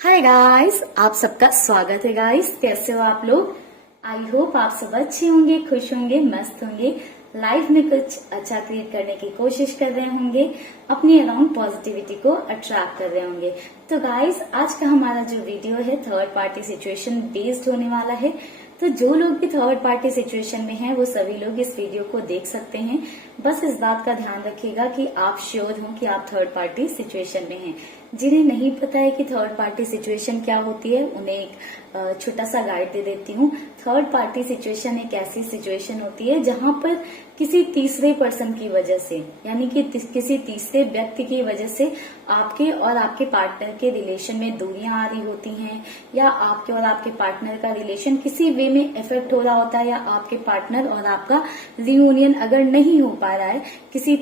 Hi guys, आप सबका स्वागत है गाइस। कैसे हो आप लोग? आई होप आप सब अच्छे होंगे, खुश होंगे, मस्त होंगे, लाइफ में कुछ अच्छा क्रिएट करने की कोशिश कर रहे होंगे, अपनी अराउंड पॉजिटिविटी को अट्रैक्ट कर रहे होंगे। तो गाइस, आज का हमारा जो वीडियो है थर्ड पार्टी सिचुएशन बेस्ड होने वाला है। तो जो लोग भी थर्ड पार्टी सिचुएशन में हैं वो सभी लोग इस वीडियो को देख सकते हैं। बस इस बात का ध्यान रखिएगा कि आप श्योर हो कि आप थर्ड पार्टी सिचुएशन में हैं। जिन्हें नहीं पता है कि थर्ड पार्टी सिचुएशन क्या होती है, उन्हें एक छोटा सा गाइड दे देती हूँ। थर्ड पार्टी सिचुएशन एक ऐसी सिचुएशन होती है जहां पर किसी तीसरे पर्सन की वजह से, यानी कि किसी तीसरे व्यक्ति की वजह से आपके और आपके पार्टनर के रिलेशन में दूरियां आ रही होती हैं, या आपके और आपके पार्टनर का रिलेशन किसी वे में इफेक्ट हो रहा होता है, या आपके पार्टनर और आपका रियूनियन अगर नहीं हो पा रहा है किसी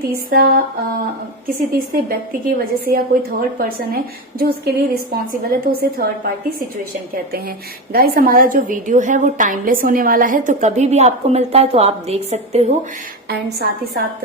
तीसरे व्यक्ति की वजह से, या कोई थर्ड पर्सन है जो उसके लिए रिस्पॉन्सिबल है, तो उसे थर्ड पार्टी सिचुएशन कहते हैं। गाइस, हमारा जो वीडियो है वो टाइमलेस होने वाला है, तो कभी भी आपको मिलता है तो आप देख सकते हो। एंड साथ ही साथ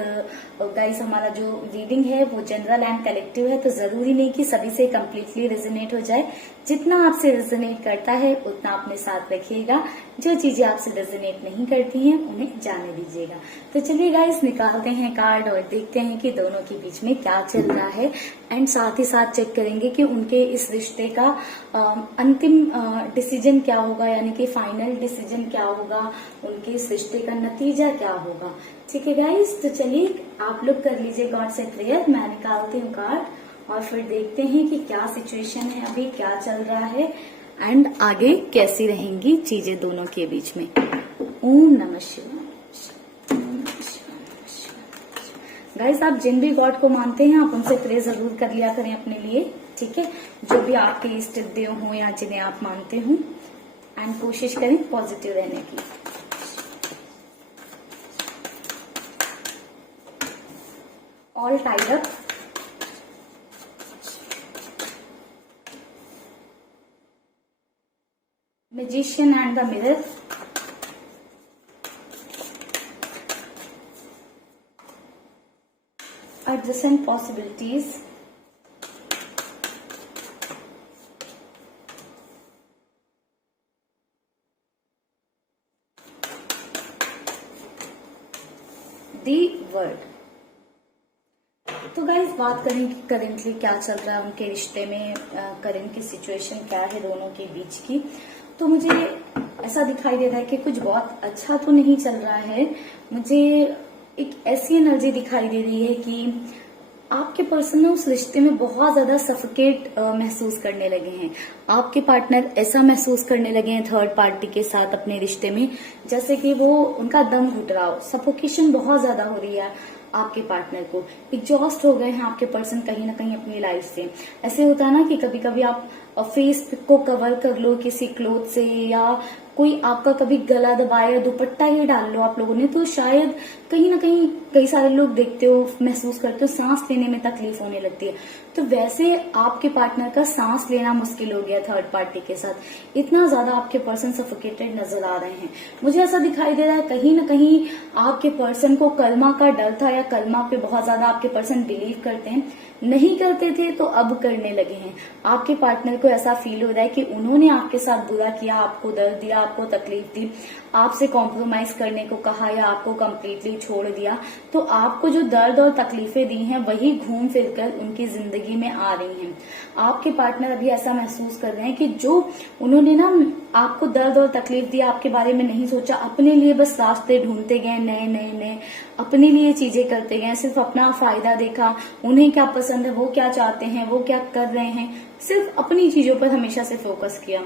गाइस, हमारा जो रीडिंग है वो जनरल एंड कलेक्टिव है, तो जरूरी नहीं कि सभी से कंप्लीटली रेजोनेट हो जाए। जितना आपसे रेजोनेट करता है उतना अपने साथ रखिएगा। जो चीजें आपसे रेजोनेट नहीं करती हैं उन्हें जाने दीजिएगा। तो चलिए गाइस, निकालते हैं कार्ड और देखते हैं कि दोनों के बीच में क्या चल रहा है। एंड साथ ही साथ चेक करेंगे कि उनके इस रिश्ते का अंतिम डिसीजन क्या होगा, यानी कि फाइनल डिसीजन क्या होगा, उनके इस रिश्ते का नतीजा क्या होगा। ठीक है गाइस, तो चलिए आप लोग कर लीजिए गॉड से प्रेयर। मैं निकालती हूँ कार्ड और फिर देखते हैं कि क्या सिचुएशन है, अभी क्या चल रहा है एंड आगे कैसी रहेंगी चीजें दोनों के बीच में। ओम नमः शिवाय। गाइस, आप जिन भी गॉड को मानते हैं आप उनसे प्रे जरूर कर लिया करें अपने लिए। ठीक है, जो भी आपके इष्ट देव हो या जिन्हें आप मानते हो, एंड कोशिश करें पॉजिटिव रहने की। All tied up, magician and the mirror, adjacent possibilities, the word। तो गाइस, बात करें कि करेंटली क्या चल रहा है उनके रिश्ते में, करेंट की सिचुएशन क्या है दोनों के बीच की। तो मुझे ऐसा दिखाई दे रहा है कि कुछ बहुत अच्छा तो नहीं चल रहा है। मुझे एक ऐसी एनर्जी दिखाई दे रही है कि आपके पर्सन ने उस रिश्ते में बहुत ज्यादा सफोकेट महसूस करने लगे हैं। आपके पार्टनर ऐसा महसूस करने लगे हैं थर्ड पार्टी के साथ अपने रिश्ते में, जैसे कि वो उनका दम घुट रहा हो। सफोकेशन बहुत ज्यादा हो रही है आपके पार्टनर को। एग्जॉस्ट हो गए हैं आपके पर्सन कहीं ना कहीं अपनी लाइफ से। ऐसे होता है ना कि कभी कभी आप फेस को कवर कर लो किसी क्लोथ से, या कोई आपका कभी गला दबाया, दुपट्टा ही डाल लो आप लोगों ने, तो शायद कहीं ना कहीं कई सारे लोग देखते हो, महसूस करते हो, सांस लेने में तकलीफ होने लगती है। तो वैसे आपके पार्टनर का सांस लेना मुश्किल हो गया थर्ड पार्टी के साथ। इतना ज्यादा आपके पर्सन सफोकेटेड नजर आ रहे हैं। मुझे ऐसा दिखाई दे रहा है कहीं ना कहीं आपके पर्सन को कलमा का डर था, या कलमा पे बहुत ज्यादा आपके पर्सन बिलीव करते हैं। नहीं करते थे तो अब करने लगे हैं। आपके पार्टनर को ऐसा फील हो रहा है कि उन्होंने आपके साथ बुरा किया, आपको दर्द दिया, आपको तकलीफ दी, आपसे कॉम्प्रोमाइज करने को कहा, या आपको कम्प्लीटली छोड़ दिया। तो आपको जो दर्द और तकलीफें दी हैं वही घूम फिरकर उनकी जिंदगी में आ रही हैं। आपके पार्टनर अभी ऐसा महसूस कर रहे हैं कि जो उन्होंने ना आपको दर्द और तकलीफ दी, आपके बारे में नहीं सोचा, अपने लिए बस रास्ते ढूंढते गए, नए नए नए अपने लिए चीजें करते गए, सिर्फ अपना फायदा देखा, उन्हें क्या पसंद है, वो क्या चाहते हैं, वो क्या कर रहे हैं, सिर्फ अपनी चीजों पर हमेशा से फोकस किया।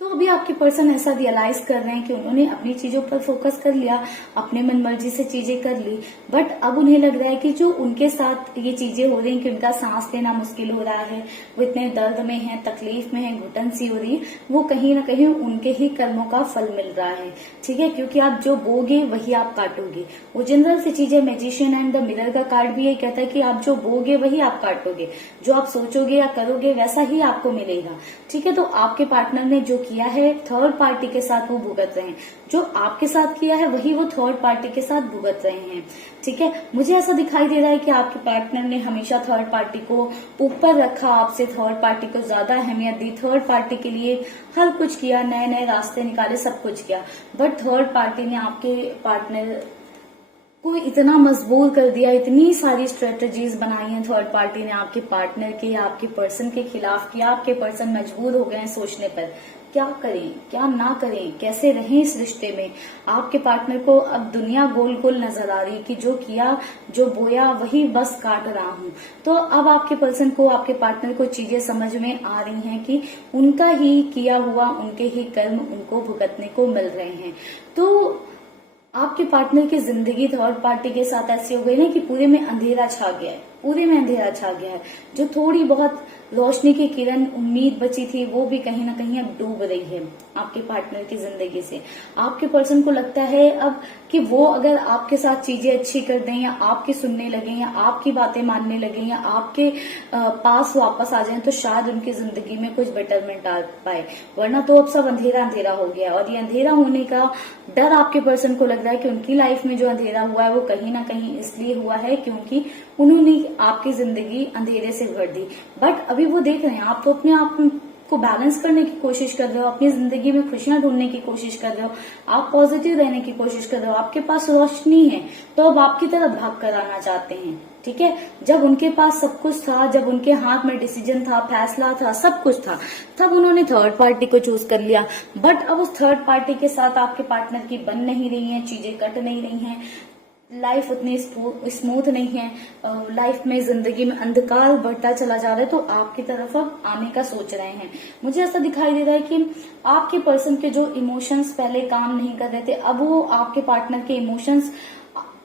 तो अभी आपके पर्सन ऐसा रियलाइज कर रहे हैं कि उन्होंने अपनी चीजों पर फोकस कर लिया, अपने मन मर्जी से चीजें कर ली, बट अब उन्हें लग रहा है कि जो उनके साथ ये चीजें हो रही हैं कि उनका सांस लेना मुश्किल हो रहा है, वो इतने दर्द में है, तकलीफ में है, घुटन सी हो रही है, वो कहीं ना कहीं उनके ही कर्मों का फल मिल रहा है। ठीक है, क्योंकि आप जो बोगे वही आप काटोगे। वो जनरल सी चीजें, मैजिशियन एंड द मिरर का कार्ड भी यही कहता है कि आप जो बोगे वही आप काटोगे, जो आप सोचोगे या करोगे वैसा ही आपको मिलेगा। ठीक है, तो आपके पार्टनर ने जो किया है थर्ड पार्टी के साथ वो भुगत रहे हैं, जो आपके साथ किया है वही वो थर्ड पार्टी के साथ भुगत रहे हैं। ठीक है, मुझे ऐसा दिखाई दे रहा है कि आपके पार्टनर ने हमेशा थर्ड पार्टी को ऊपर रखा, आपसे थर्ड पार्टी को ज्यादा अहमियत दी, थर्ड पार्टी के लिए हर कुछ किया, नए नए रास्ते निकाले, सब कुछ किया, बट थर्ड पार्टी ने आपके पार्टनर को इतना मजबूर कर दिया, इतनी सारी स्ट्रेटजीज बनाई हैं थर्ड पार्टी ने आपके पार्टनर के या आपके पर्सन के खिलाफ किया, आपके पर्सन मजबूर हो गए हैं सोचने पर क्या करें क्या ना करें, कैसे रहें इस रिश्ते में। आपके पार्टनर को अब दुनिया गोल गोल नजर आ रही कि जो किया जो बोया वही बस काट रहा हूं। तो अब आपके पर्सन को, आपके पार्टनर को चीजें समझ में आ रही हैं कि उनका ही किया हुआ, उनके ही कर्म उनको भुगतने को मिल रहे हैं। तो आपके पार्टनर की जिंदगी थर्ड पार्टी के साथ ऐसी हो गई ना कि पूरे में अंधेरा छा गया है, पूरे में अंधेरा छा गया है। जो थोड़ी बहुत रोशनी की किरण उम्मीद बची थी वो भी कहीं ना कहीं अब डूब रही है आपके पार्टनर की जिंदगी से। आपके पर्सन को लगता है अब कि वो अगर आपके साथ चीजें अच्छी कर दें या आपकी सुनने लगे या आपकी बातें मानने लगे या आपके पास वापस आ जाएं तो शायद उनकी जिंदगी में कुछ बेटरमेंट आ पाए, वरना तो अब सब अंधेरा अंधेरा हो गया। और ये अंधेरा होने का डर आपके पर्सन को लग रहा है कि उनकी लाइफ में जो अंधेरा हुआ है वो कहीं ना कहीं इसलिए हुआ है क्योंकि उन्होंने आपकी जिंदगी अंधेरे से भर दी। बट अभी वो देख रहे हैं आप तो अपने आप को बैलेंस करने की कोशिश कर रहे हो, अपनी जिंदगी में खुशियां ढूंढने की कोशिश कर रहे हो, आप पॉजिटिव रहने की कोशिश कर रहे हो, आपके पास रोशनी है तो अब आपकी तरफ भाग कर आना चाहते हैं। ठीक है, जब उनके पास सब कुछ था, जब उनके हाथ में डिसीजन था, फैसला था, सब कुछ था, तब उन्होंने थर्ड पार्टी को चूज कर लिया। बट अब उस थर्ड पार्टी के साथ आपके पार्टनर की बन नहीं रही है, चीजें कट नहीं रही हैं, लाइफ उतनी स्मूथ नहीं है, लाइफ में जिंदगी में अंधकार बढ़ता चला जा रहा है, तो आपकी तरफ अब आने का सोच रहे हैं। मुझे ऐसा दिखाई दे रहा है कि आपके पर्सन के जो इमोशंस पहले काम नहीं कर रहे थे, अब वो आपके पार्टनर के इमोशंस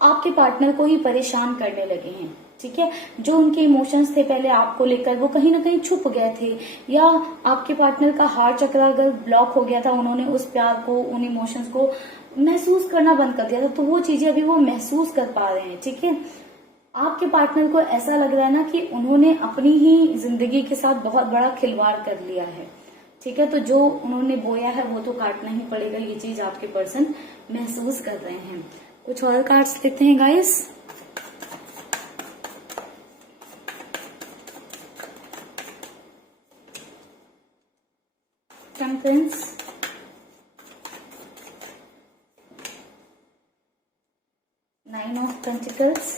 आपके पार्टनर को ही परेशान करने लगे हैं। ठीक है, जो उनके इमोशंस थे पहले आपको लेकर वो कहीं ना कहीं छुप गए थे, या आपके पार्टनर का हार्ट चक्र अगर ब्लॉक हो गया था, उन्होंने उस प्यार को, उन इमोशंस को महसूस करना बंद कर दिया था, तो वो चीजें अभी वो महसूस कर पा रहे हैं। ठीक है, आपके पार्टनर को ऐसा लग रहा है ना कि उन्होंने अपनी ही जिंदगी के साथ बहुत बड़ा खिलवाड़ कर लिया है। ठीक है, तो जो उन्होंने बोया है वो तो काटना ही पड़ेगा, ये चीज आपके पर्सन महसूस कर रहे हैं। कुछ और कार्ड्स लेते हैं guys. Temperance, Nine of Pentacles,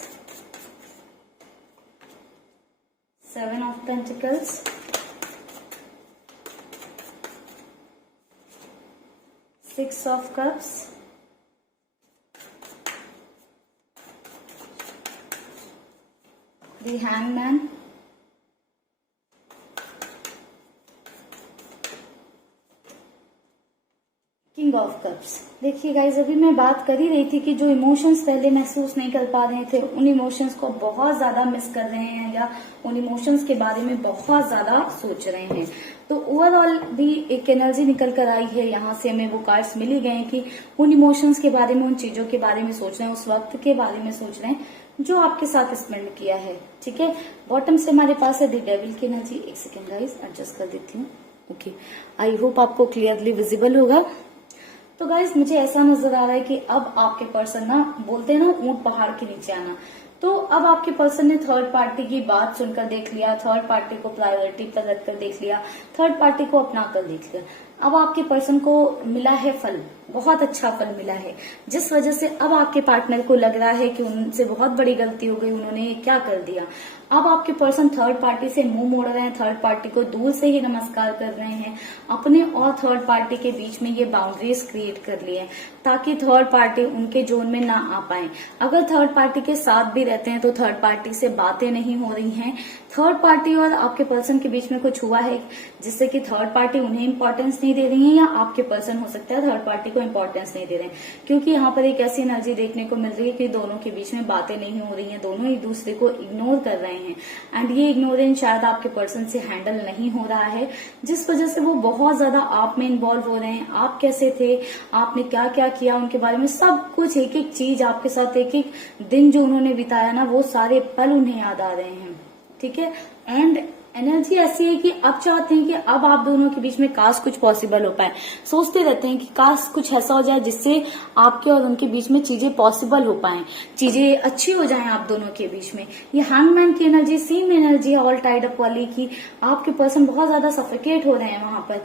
Seven of Pentacles, Six of Cups, the Hangman, king of cups. देखिए गाइज, अभी मैं बात कर ही रही थी कि जो इमोशंस पहले महसूस नहीं कर पा रहे थे, उन इमोशंस को बहुत ज्यादा मिस कर रहे हैं या उन इमोशंस के बारे में बहुत ज्यादा सोच रहे हैं। तो ओवरऑल भी एक एनर्जी निकल कर आई है, यहाँ से हमें वो कार्ड्स मिल ही गए कि उन इमोशंस के बारे में, उन चीजों के बारे में सोच रहे हैं, उस वक्त के बारे में सोच रहे हैं जो आपके साथ स्पेंड किया है। ठीक है, बॉटम से हमारे पास है द डेविल की एनर्जी। एक सेकेंड गाइज, एडजस्ट कर देती हूँ। ओके, आई होप आपको क्लियरली विजिबल होगा। तो गाइस, मुझे ऐसा नजर आ रहा है कि अब आपके पर्सन ना, बोलते हैं ना ऊंट पहाड़ के नीचे आना, तो अब आपके पर्सन ने थर्ड पार्टी की बात सुनकर देख लिया, थर्ड पार्टी को प्रायोरिटी पर रखकर देख लिया, थर्ड पार्टी को अपना कर देख लिया। अब आपके पर्सन को मिला है फल, बहुत अच्छा फल मिला है, जिस वजह से अब आपके पार्टनर को लग रहा है कि उनसे बहुत बड़ी गलती हो गई, उन्होंने क्या कर दिया। अब आपके पर्सन थर्ड पार्टी से मुंह मोड़ रहे हैं, थर्ड पार्टी को दूर से ही नमस्कार कर रहे हैं, अपने और थर्ड पार्टी के बीच में ये बाउंड्रीज क्रिएट कर लिए हैं ताकि थर्ड पार्टी उनके जोन में ना आ पाए। अगर थर्ड पार्टी के साथ भी रहते हैं तो थर्ड पार्टी से बातें नहीं हो रही हैं, थर्ड पार्टी और आपके पर्सन के बीच में कुछ हुआ है जिससे कि थर्ड पार्टी उन्हें इंपॉर्टेंस नहीं दे रही है, या आपके पर्सन हो सकता है थर्ड पार्टी को इंपॉर्टेंस नहीं दे रहे हैं, क्योंकि यहाँ पर एक ऐसी एनर्जी देखने को मिल रही है कि दोनों के बीच में बातें नहीं हो रही हैं, दोनों एक दूसरे को इग्नोर कर रहे हैं। एंड ये इग्नोरेंस शायद आपके पर्सन से हैंडल नहीं हो रहा है, जिस वजह से वो बहुत ज्यादा आप में इन्वॉल्व हो रहे हैं। आप कैसे थे, आपने क्या क्या किया, उनके बारे में सब कुछ, एक एक चीज आपके साथ, एक एक दिन जो उन्होंने बिताया ना, वो सारे पल उन्हें याद आ रहे हैं। ठीक है, एंड एनर्जी ऐसी है कि अब चाहते हैं कि अब आप दोनों के बीच में काश कुछ पॉसिबल हो पाए, सोचते रहते हैं कि काश कुछ ऐसा हो जाए जिससे आपके और उनके बीच में चीजें पॉसिबल हो पाए, चीजें अच्छी हो जाएं आप दोनों के बीच में। ये हैंगमैन की एनर्जी सेम एनर्जी है ऑल टाइड अप वाली की, आपके पर्सन बहुत ज्यादा सफोकेट हो रहे हैं वहां पर,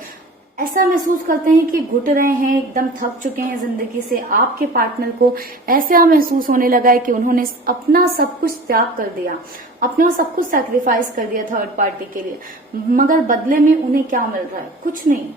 ऐसा महसूस करते हैं कि घुट रहे हैं, एकदम थक चुके हैं जिंदगी से। आपके पार्टनर को ऐसा महसूस होने लगा है कि उन्होंने अपना सब कुछ त्याग कर दिया, अपना सब कुछ सैक्रिफाइस कर दिया थर्ड पार्टी के लिए, मगर बदले में उन्हें क्या मिल रहा है? कुछ नहीं।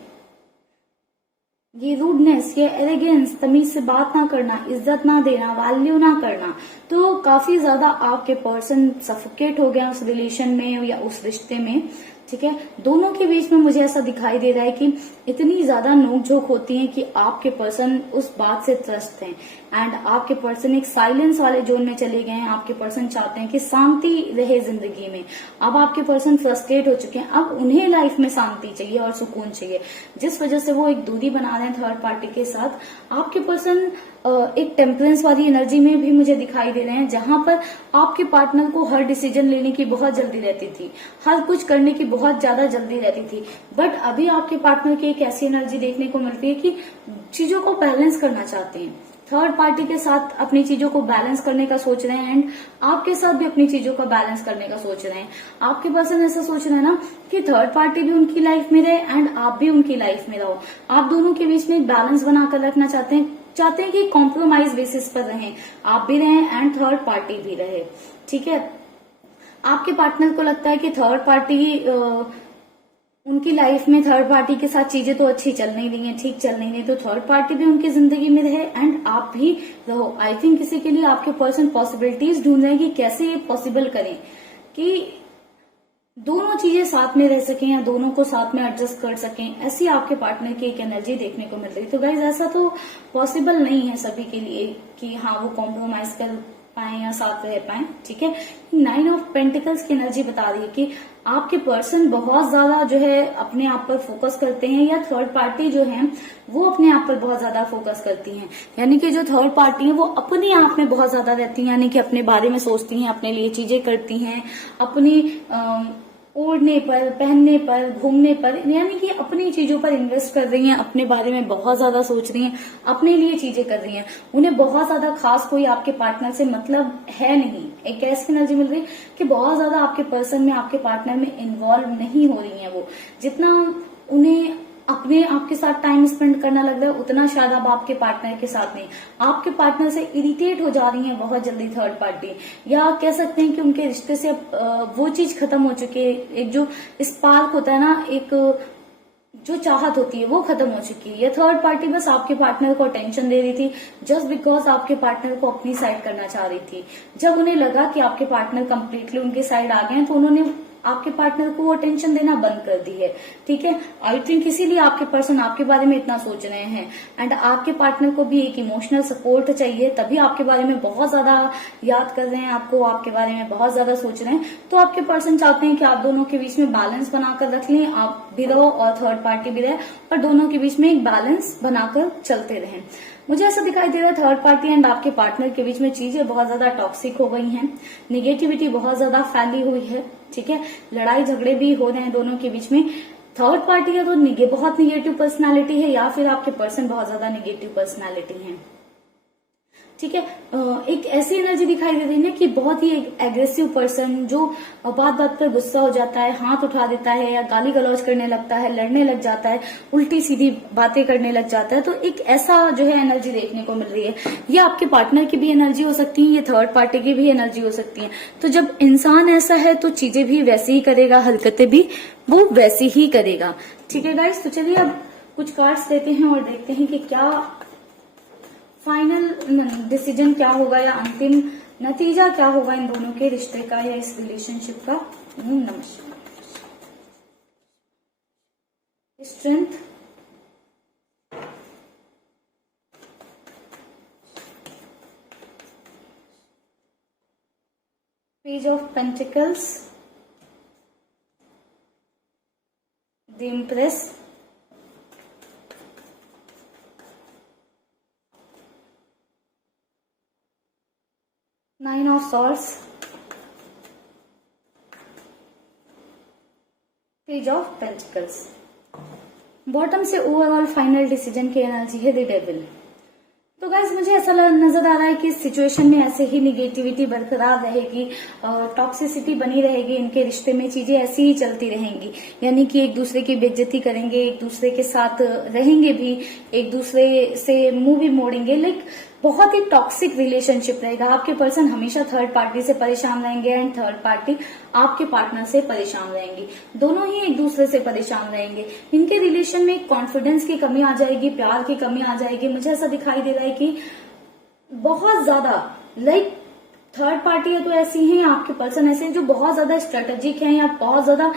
ये रूडनेस, ये एलिगेंस, तमीज से बात ना करना, इज्जत ना देना, वैल्यू ना करना, तो काफी ज्यादा आपके पर्सन सफोकेट हो गया उस रिलेशन में या उस रिश्ते में। ठीक है, दोनों के बीच में मुझे ऐसा दिखाई दे रहा है कि इतनी ज्यादा नोकझोंक होती है कि आपके पर्सन उस बात से त्रस्त हैं एंड आपके पर्सन एक साइलेंस वाले जोन में चले गए हैं। आपके पर्सन चाहते हैं कि शांति रहे जिंदगी में। अब आपके पर्सन फ्रस्ट्रेट हो चुके हैं, अब उन्हें लाइफ में शांति चाहिए और सुकून चाहिए, जिस वजह से वो एक दूरी बना रहे हैं थर्ड पार्टी के साथ। आपके पर्सन एक टेम्परेंस वाली एनर्जी में भी मुझे दिखाई दे रहे हैं, जहां पर आपके पार्टनर को हर डिसीजन लेने की बहुत जल्दी रहती थी, हर कुछ करने की बहुत ज्यादा जल्दी रहती थी। बट अभी आपके पार्टनर की एक ऐसी एनर्जी देखने को मिलती है कि चीजों को बैलेंस करना चाहते हैं, थर्ड पार्टी के साथ अपनी चीजों को बैलेंस करने का सोच रहे हैं एंड आपके साथ भी अपनी चीजों का बैलेंस करने का सोच रहे हैं। आपके पर्सन ऐसा सोच रहे हैं ना कि थर्ड पार्टी भी उनकी लाइफ में रहे एंड आप भी उनकी लाइफ में रहो। आप दोनों के बीच में एक बैलेंस बनाकर रखना चाहते हैं कि कॉम्प्रोमाइज बेसिस पर रहें, आप भी रहें एंड थर्ड पार्टी भी रहे। ठीक है, आपके पार्टनर को लगता है कि थर्ड पार्टी उनकी लाइफ में थर्ड पार्टी के साथ चीजें तो अच्छी चल नहीं रही हैं, ठीक चल नहीं रही, तो थर्ड पार्टी भी उनकी जिंदगी में रहे एंड आप भी रहो। आई थिंक किसी के लिए आपके पर्सन पॉसिबिलिटीज ढूंढ रहे हैं कि कैसे ये पॉसिबल करें कि दोनों चीजें साथ में रह सकें या दोनों को साथ में एडजस्ट कर सकें। ऐसी आपके पार्टनर की एक एनर्जी देखने को मिल रही। तो गाइज ऐसा तो पॉसिबल नहीं है सभी के लिए कि हाँ वो कॉम्प्रोमाइज कर पाए या साथ रह पाए। ठीक है, 9 ऑफ पेंटिकल्स की एनर्जी बता रही है कि आपके पर्सन बहुत ज्यादा जो है अपने आप पर फोकस करते हैं, या थर्ड पार्टी जो है वो अपने आप पर बहुत ज्यादा फोकस करती हैं। यानी कि जो थर्ड पार्टी है वो अपने आप में बहुत ज्यादा रहती हैं, यानी कि अपने बारे में सोचती हैं, अपने लिए चीजें करती हैं, अपनी ओढ़ने पर, पहनने पर, घूमने पर, यानी कि अपनी चीजों पर इन्वेस्ट कर रही हैं, अपने बारे में बहुत ज्यादा सोच रही हैं, अपने लिए चीजें कर रही हैं। उन्हें बहुत ज्यादा खास कोई आपके पार्टनर से मतलब है नहीं। एक ऐसी एनर्जी मिल रही है कि बहुत ज्यादा आपके पर्सन में, आपके पार्टनर में इन्वॉल्व नहीं हो रही है वो। जितना उन्हें अपने आपके साथ टाइम स्पेंड करना लग रहा है उतना शायद अब आपके पार्टनर के साथ नहीं। आपके पार्टनर से इरिटेट हो जा रही है बहुत जल्दी थर्ड पार्टी, या कह सकते हैं कि उनके रिश्ते से वो चीज खत्म हो चुकी है। एक जो स्पार्क होता है ना, एक जो चाहत होती है वो खत्म हो चुकी है। ये थर्ड पार्टी बस आपके पार्टनर को अटेंशन दे रही थी जस्ट बिकॉज आपके पार्टनर को अपनी साइड करना चाह रही थी। जब उन्हें लगा कि आपके पार्टनर कंप्लीटली उनके साइड आ गए हैं तो उन्होंने आपके पार्टनर को वो अटेंशन देना बंद कर दी है। ठीक है, आई थिंक इसीलिए आपके पर्सन आपके बारे में इतना सोच रहे हैं एंड आपके पार्टनर को भी एक इमोशनल सपोर्ट चाहिए, तभी आपके बारे में बहुत ज्यादा याद कर रहे हैं, आपको आपके बारे में बहुत ज्यादा सोच रहे हैं। तो आपके पर्सन चाहते हैं कि आप दोनों के बीच में बैलेंस बनाकर रख लें, आप भी रहो और थर्ड पार्टी भी रहे, और दोनों के बीच में एक बैलेंस बनाकर चलते रहें। मुझे ऐसा दिखाई दे रहा है थर्ड पार्टी एंड आपके पार्टनर के बीच में चीजें बहुत ज्यादा टॉक्सिक हो गई हैं, निगेटिविटी बहुत ज्यादा फैली हुई है। ठीक है, लड़ाई झगड़े भी हो रहे हैं दोनों के बीच में। थर्ड पार्टी का तो बहुत निगेटिव पर्सनालिटी है, या फिर आपके पर्सन बहुत ज्यादा निगेटिव पर्सनालिटी है। ठीक है, एक ऐसी एनर्जी दिखाई दे रही है कि बहुत ही एग्रेसिव पर्सन जो बात बात पर गुस्सा हो जाता है, हाथ उठा देता है या गाली गलौज करने लगता है, लड़ने लग जाता है, उल्टी सीधी बातें करने लग जाता है। तो एक ऐसा जो है एनर्जी देखने को मिल रही है। ये आपके पार्टनर की भी एनर्जी हो सकती है, ये थर्ड पार्टी की भी एनर्जी हो सकती है। तो जब इंसान ऐसा है तो चीजें भी वैसे ही करेगा, हरकतें भी वो वैसी ही करेगा। ठीक है गाइस, तो चलिए अब कुछ कार्ड्स लेते हैं और देखते हैं कि क्या फाइनल डिसीजन क्या होगा या अंतिम नतीजा क्या होगा इन दोनों के रिश्ते का या इस रिलेशनशिप का। नमस्कार। Strength, page of pentacles, the impress, Nine of Swords, page of pentacles. Bottom से ओवरऑल फाइनल डिसीजन की एनर्जी है द डेविल। तो गाइस मुझे ऐसा नजर आ रहा है कि इस सिचुएशन में ऐसे ही निगेटिविटी बरकरार रहेगी और टॉक्सिसिटी बनी रहेगी। इनके रिश्ते में चीजें ऐसी ही चलती रहेंगी, यानी कि एक दूसरे की बेइज्जती करेंगे, एक दूसरे के साथ रहेंगे भी, एक दूसरे से मुंह भी मोड़ेंगे। लाइक बहुत ही टॉक्सिक रिलेशनशिप रहेगा। आपके पर्सन हमेशा थर्ड पार्टी से परेशान रहेंगे एंड थर्ड पार्टी आपके पार्टनर से परेशान रहेंगी। दोनों ही एक दूसरे से परेशान रहेंगे। इनके रिलेशन में कॉन्फिडेंस की कमी आ जाएगी, प्यार की कमी आ जाएगी। मुझे ऐसा दिखाई दे रहा है कि बहुत ज्यादा लाइक थर्ड पार्टी है तो ऐसी हैं, आपके पर्सन ऐसे हैं जो बहुत ज्यादा स्ट्रेटेजिक हैं या बहुत ज्यादा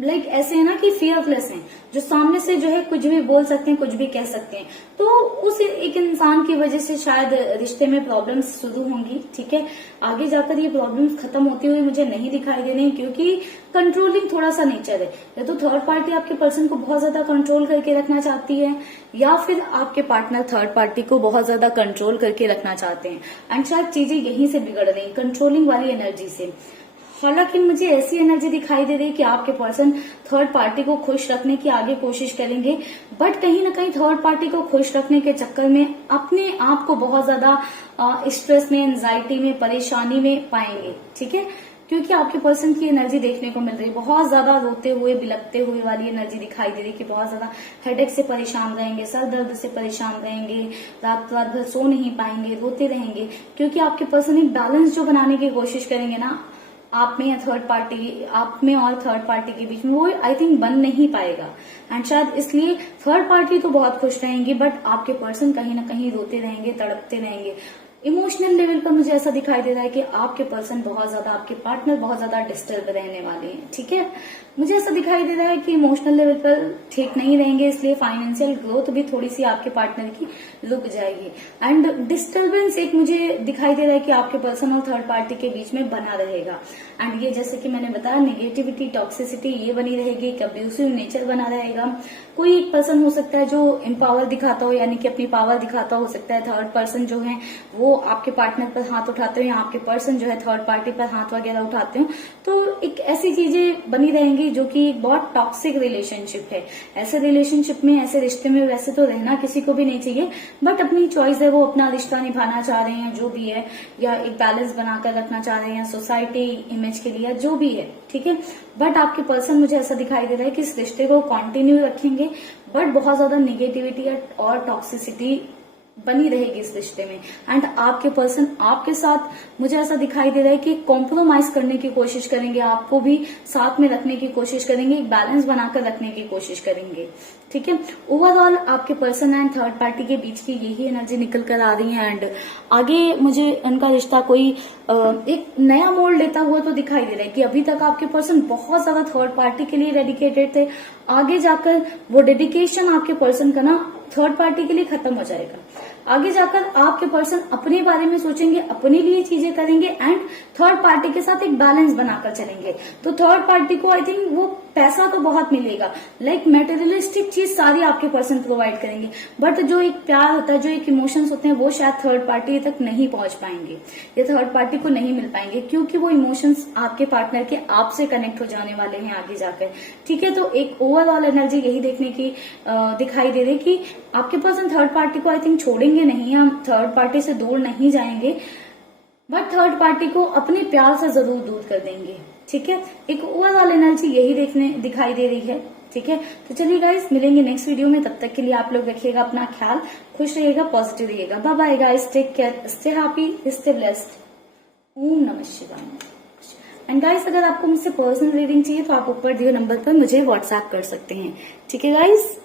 लाइक ऐसे है ना कि फियरलेस हैं, जो सामने से जो है कुछ भी बोल सकते हैं, कुछ भी कह सकते हैं। तो उस एक इंसान की वजह से शायद रिश्ते में प्रॉब्लम्स शुरू होंगी। ठीक है, आगे जाकर ये प्रॉब्लम्स खत्म होती हुई मुझे नहीं दिखाई दे रही, क्योंकि कंट्रोलिंग थोड़ा सा नेचर है। या तो थर्ड पार्टी आपके पर्सन को बहुत ज्यादा कंट्रोल करके रखना चाहती है, या फिर आपके पार्टनर थर्ड पार्टी को बहुत ज्यादा कंट्रोल करके रखना चाहते हैं। एंड शायद चीजें यहीं से बिगड़ रही, कंट्रोलिंग वाली एनर्जी से। हालांकि मुझे ऐसी एनर्जी दिखाई दे रही है कि आपके पर्सन थर्ड पार्टी को खुश रखने की आगे कोशिश करेंगे, बट कहीं ना कहीं थर्ड पार्टी को खुश रखने के चक्कर में अपने आप को बहुत ज्यादा स्ट्रेस में, एंजाइटी में, परेशानी में पाएंगे। ठीक है, क्योंकि आपके पर्सन की एनर्जी देखने को मिल रही है, बहुत ज्यादा रोते हुए, बिलखते हुए वाली एनर्जी दिखाई दे रही है कि बहुत ज्यादा हेडेक से परेशान रहेंगे, सर दर्द से परेशान रहेंगे, रात भर सो नहीं पाएंगे, रोते रहेंगे। क्योंकि आपके पर्सन एक बैलेंस जो बनाने की कोशिश करेंगे ना आप में या थर्ड पार्टी, आप में और थर्ड पार्टी के बीच में, वो आई थिंक बन नहीं पाएगा। एंड शायद इसलिए थर्ड पार्टी तो बहुत खुश रहेंगी, बट आपके पर्सन कहीं ना कहीं रोते रहेंगे, तड़पते रहेंगे। इमोशनल लेवल पर मुझे ऐसा दिखाई दे रहा है कि आपके पर्सन बहुत ज्यादा, आपके पार्टनर बहुत ज्यादा डिस्टर्ब रहने वाले हैं। ठीक है, मुझे ऐसा दिखाई दे रहा है कि इमोशनल लेवल पर ठीक नहीं रहेंगे, इसलिए फाइनेंशियल ग्रोथ भी थोड़ी सी आपके पार्टनर की रुक जाएगी। एंड डिस्टर्बेंस एक मुझे दिखाई दे रहा है कि आपके पर्सन और थर्ड पार्टी के बीच में बना रहेगा। एंड ये जैसे कि मैंने बताया, नेगेटिविटी, टॉक्सिसिटी ये बनी रहेगी, एक अब्यूसिव नेचर बना रहेगा। कोई एक पर्सन हो सकता है जो एम्पावर दिखाता हो, यानी कि अपनी पावर दिखाता हो सकता है। थर्ड पर्सन जो है वो आपके पार्टनर पर हाथ उठाते हो, या आपके पर्सन जो है थर्ड पार्टी पर हाथ वगैरह उठाते हो। तो एक ऐसी चीजें बनी रहेंगी जो कि एक बहुत टॉक्सिक रिलेशनशिप है। ऐसे रिलेशनशिप में, ऐसे रिश्ते में वैसे तो रहना किसी को भी नहीं चाहिए, बट अपनी चॉइस है, वो अपना रिश्ता निभाना चाह रहे हैं जो भी है, या एक बैलेंस बनाकर रखना चाह रहे हैं सोसाइटी इमेज के लिए, जो भी है। ठीक है, बट आपके पर्सन मुझे ऐसा दिखाई दे रहा है कि इस रिश्ते को कंटिन्यू रखेंगे, बट बहुत ज्यादा निगेटिविटी और टॉक्सिसिटी बनी रहेगी इस रिश्ते में। एंड आपके पर्सन आपके साथ मुझे ऐसा दिखाई दे रहा है कि कॉम्प्रोमाइज करने की कोशिश करेंगे, आपको भी साथ में रखने की कोशिश करेंगे, एक बैलेंस बनाकर रखने की कोशिश करेंगे। ठीक है, ओवरऑल आपके पर्सन एंड थर्ड पार्टी के बीच की यही एनर्जी निकल कर आ रही है। एंड आगे मुझे उनका रिश्ता कोई एक नया मोड़ लेता हुआ तो दिखाई दे रहा है कि अभी तक आपके पर्सन बहुत ज्यादा थर्ड पार्टी के लिए डेडिकेटेड थे। आगे जाकर वो डेडिकेशन आपके पर्सन का ना थर्ड पार्टी के लिए खत्म हो जाएगा। आगे जाकर आपके पर्सन अपने बारे में सोचेंगे, अपने लिए चीजें करेंगे एंड थर्ड पार्टी के साथ एक बैलेंस बनाकर चलेंगे। तो थर्ड पार्टी को आई थिंक वो पैसा तो बहुत मिलेगा, लाइक मेटेरियलिस्टिक चीज सारी आपके पर्सन प्रोवाइड करेंगे, बट जो एक प्यार होता है, जो एक इमोशंस होते हैं, वो शायद थर्ड पार्टी तक नहीं पहुंच पाएंगे, या थर्ड पार्टी को नहीं मिल पाएंगे, क्योंकि वो इमोशंस आपके पार्टनर के आपसे कनेक्ट हो जाने वाले हैं आगे जाकर। ठीक है, तो एक ओवरऑल एनर्जी यही देखने की दिखाई दे रही कि आपके पर्सन थर्ड पार्टी को आई थिंक छोड़ेंगे नहीं, हम थर्ड पार्टी से दूर नहीं जाएंगे, बट थर्ड पार्टी को अपने प्यार से जरूर दूर कर देंगे। ठीक है, एक ओवरऑल एनर्जी यही दिखाई दे रही है। ठीक है, तो चलिए गाइस, मिलेंगे नेक्स्ट वीडियो में। तब तक के लिए आप लोग रखिएगा अपना ख्याल, खुश रहिएगा, पॉजिटिव रहिएगा। Bye bye guys, take care, stay happy, stay blessed. ओम नमः शिवाय। एंड गाइस, अगर आपको मुझसे पर्सनल रीडिंग चाहिए तो आप ऊपर दिए नंबर पर मुझे व्हाट्सएप कर सकते हैं। ठीक है गाइस।